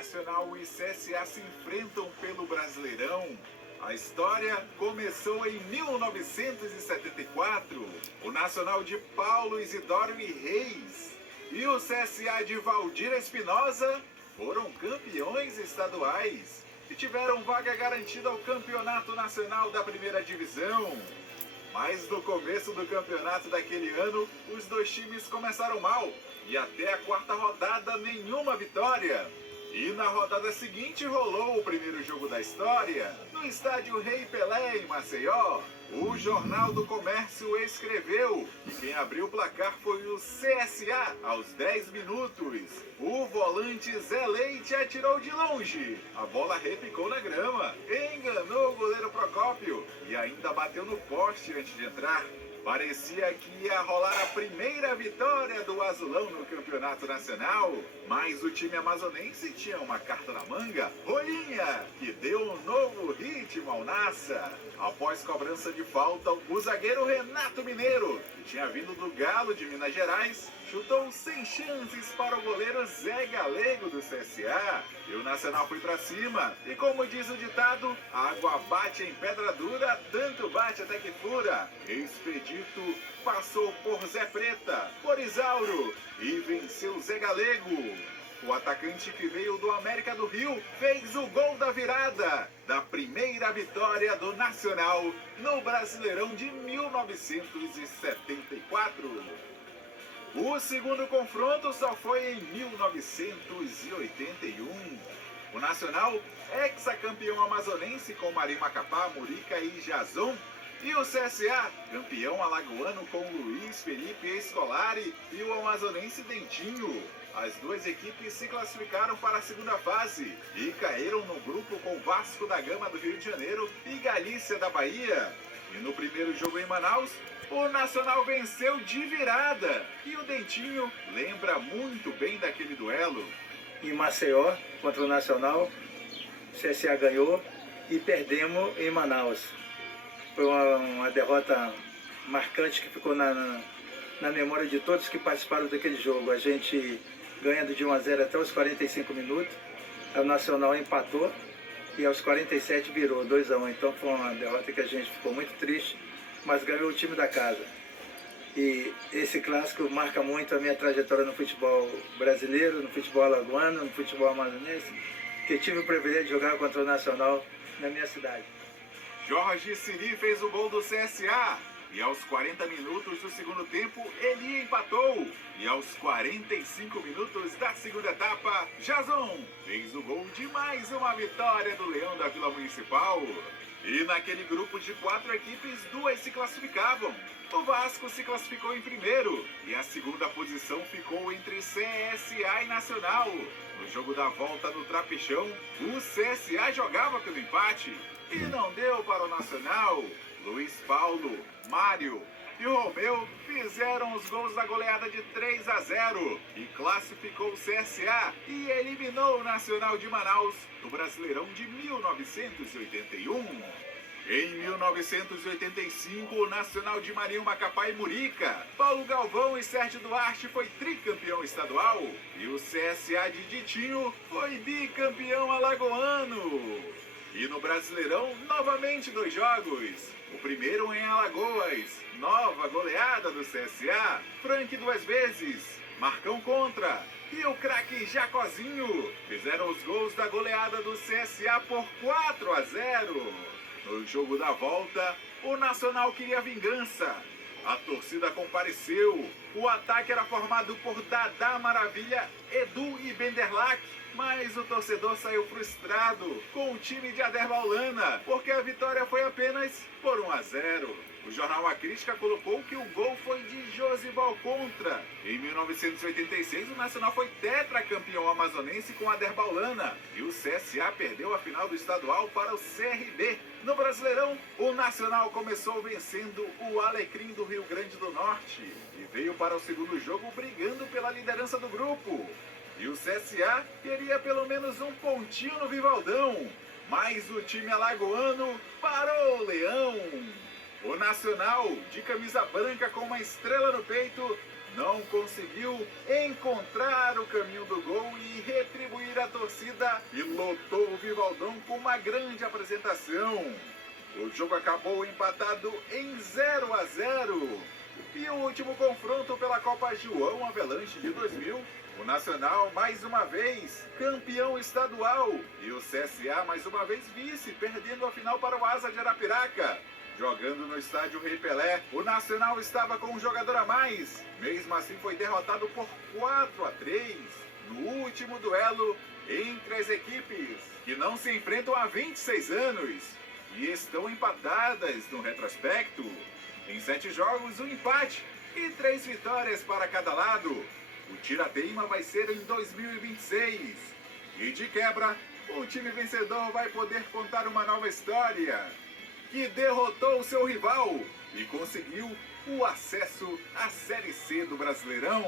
Nacional e CSA se enfrentam pelo Brasileirão. A história começou em 1974. O Nacional de Paulo Isidoro e Reis e o CSA de Valdir Espinosa foram campeões estaduais e tiveram vaga garantida ao Campeonato Nacional da Primeira Divisão. Mas no começo do campeonato daquele ano, os dois times começaram mal e até a quarta rodada nenhuma vitória. E na rodada seguinte rolou o primeiro jogo da história, no estádio Rei Pelé, em Maceió. O Jornal do Comércio escreveu que quem abriu o placar foi o CSA aos 10 minutos. O volante Zé Leite atirou de longe. A bola repicou na grama, enganou o goleiro Procópio e ainda bateu no poste antes de entrar. Parecia que ia rolar a primeira vitória do Azulão no Campeonato Nacional, mas o time amazonense tinha uma carta na manga, Rolinha, que deu um novo ritmo ao Nassa. Após cobrança de falta, o zagueiro Renato Mineiro, que tinha vindo do Galo de Minas Gerais, chutou sem chances para o goleiro Zé Galego do CSA. E o Nacional foi para cima. E como diz o ditado, água bate em pedra dura, tanto bate até que fura. Expedito passou por Zé Preta, por Isauro e venceu Zé Galego. O atacante que veio do América do Rio fez o gol da virada, da primeira vitória do Nacional no Brasileirão de 1974. O segundo confronto só foi em 1981. O Nacional, ex-campeão amazonense com Marim Macapá, Murica e Jason, e o CSA, campeão alagoano com Luiz Felipe Escolari e o amazonense Dentinho. As duas equipes se classificaram para a segunda fase e caíram no grupo com Vasco da Gama do Rio de Janeiro e Galícia da Bahia. E no primeiro jogo em Manaus, o Nacional venceu de virada e o Dentinho lembra muito bem daquele duelo. Em Maceió, contra o Nacional, o CSA ganhou e perdemos em Manaus. Foi uma derrota marcante que ficou na memória de todos que participaram daquele jogo. A gente ganhando de 1-0 até os 45 minutos, o Nacional empatou e aos 47 virou 2-1. Então foi uma derrota que a gente ficou muito triste, mas ganhou o time da casa. E esse clássico marca muito a minha trajetória no futebol brasileiro, no futebol alagoano, no futebol amazonense, que tive o privilégio de jogar contra o Nacional na minha cidade. Jorge Siri fez o gol do CSA e aos 40 minutos do segundo tempo ele empatou. E aos 45 minutos da segunda etapa, Jason fez o gol de mais uma vitória do Leão da Vila Municipal. E naquele grupo de 4 equipes, 2 se classificavam. O Vasco se classificou em primeiro e a segunda posição ficou entre CSA e Nacional. No jogo da volta no Trapichão, o CSA jogava pelo empate e não deu para o Nacional. Luiz Paulo, Mário e Romeu fizeram os gols da goleada de 3-0 e classificou o CSA e eliminou o Nacional de Manaus no Brasileirão de 1981. Em 1985, o Nacional de Marinho, Macapá e Murica, Paulo Galvão e Sérgio Duarte foi tricampeão estadual e o CSA de Ditinho foi bicampeão alagoano. E no Brasileirão, novamente 2 jogos. O primeiro em Alagoas, nova goleada do CSA, Frank 2 vezes, Marcão contra e o craque Jacozinho fizeram os gols da goleada do CSA por 4-0. No jogo da volta, o Nacional queria vingança. A torcida compareceu. O ataque era formado por Dadá Maravilha, Edu e Benderlac. Mas o torcedor saiu frustrado com o time de Aderbaulana, porque a vitória foi apenas por 1-0. O jornal A Crítica colocou que o gol foi de Josival Contra. Em 1986, o Nacional foi tetracampeão amazonense com Aderbaulana e o CSA perdeu a final do estadual para o CRB. No Brasileirão, o Nacional começou vencendo o Alecrim do Rio Grande do Norte e veio para o segundo jogo brigando pela liderança do grupo. E o CSA queria pelo menos um pontinho no Vivaldão, mas o time alagoano parou o Leão. O Nacional, de camisa branca com uma estrela no peito, não conseguiu encontrar o caminho do gol e retribuir a torcida e lotou o Vivaldão com uma grande apresentação. O jogo acabou empatado em 0-0. E o último confronto pela Copa João Avelanche de 2000, o Nacional mais uma vez campeão estadual e o CSA mais uma vez vice, perdendo a final para o Asa de Arapiraca. Jogando no estádio Rei Pelé, o Nacional estava com um jogador a mais. Mesmo assim foi derrotado por 4-3 no último duelo entre as equipes, que não se enfrentam há 26 anos e estão empatadas no retrospecto. Em 7 jogos, um empate e 3 vitórias para cada lado. O tira-teima vai ser em 2026. E de quebra, o time vencedor vai poder contar uma nova história, que derrotou seu rival e conseguiu o acesso à Série C do Brasileirão.